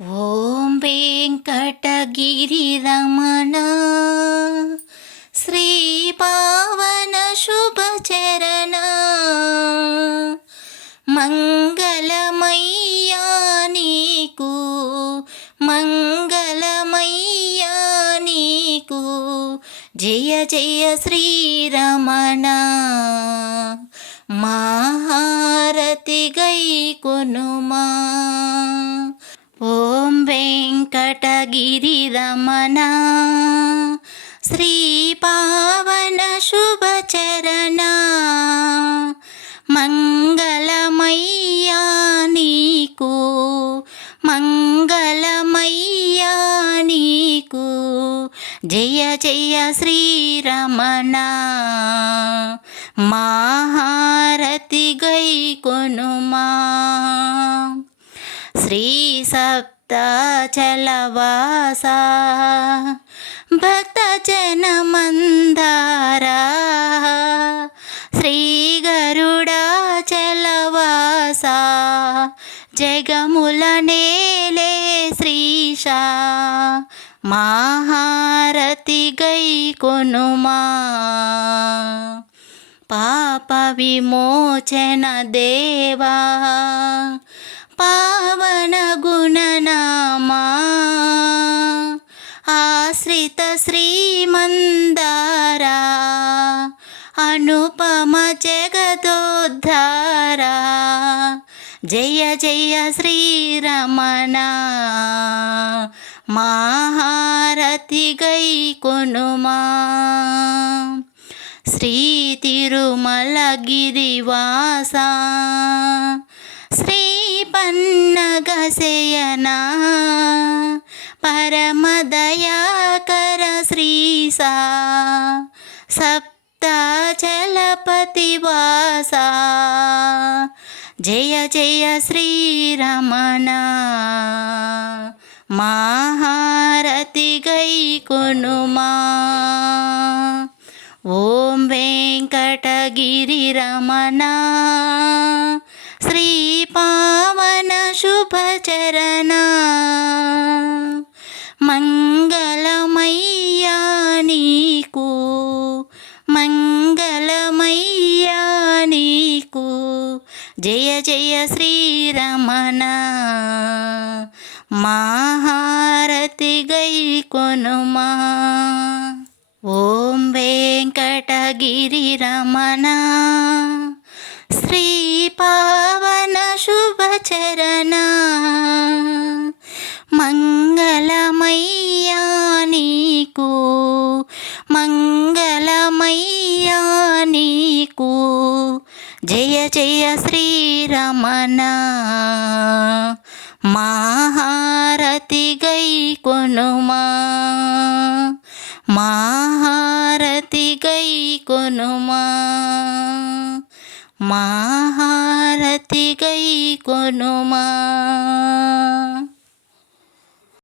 ఓం వెంకటగిరి రమణ శ్రీ పావన శుభచరణ మంగళమయ్యా నీకు మంగళమయ్యా నీకు జయ జయ శ్రీరమణ మహారతి గై కొనుమా. ఓం వెంకటగిరి రమణ శ్రీ పావన శుభచరణ మంగళమయ్యా నీకు మంగళమయ్యా నీకు జయ జయ శ్రీరమణ మహారతి గై కొనుమా. శ్రీ సప్తాచలవాస భక్తజన మందారా శ్రీ గరుడాచలవాస జగముల నేలే శ్రీశా మహారతి గై కొనుమా. పాప విమోచన దేవా పావన గుణనామా ఆశ్రిత శ్రీమందారా అనుపమ జగదోద్ధారా జయ జయ శ్రీరమణ మహారతి గై కొనుమా. శ్రీ తిరుమల గిరివాస శ్రీ పన్నగశయనా పరమదయాకర శ్రీసా సప్తాచలపతివాస జయ జయ శ్రీరమణ మహారతి గై కొనుమా. ఓం వెంకటగిరి రమణ శ్రీ పావన శుభచరణ మంగళమయ్యా నీకు మంగళమయ్యా నీకు జయ జయ శ్రీరమణ మహారతి గై కొనుమా. ఓం వెంకటగిరి రమణ శ్రీ పావన శుభచరణ మంగళమయ్యా నీకు మంగళమయ్యా నీకు జయ జయ శ్రీరమణ మహారతి గై కొనుమా. మహారతి గై కొనుమా మహారతి గై కొనుమా.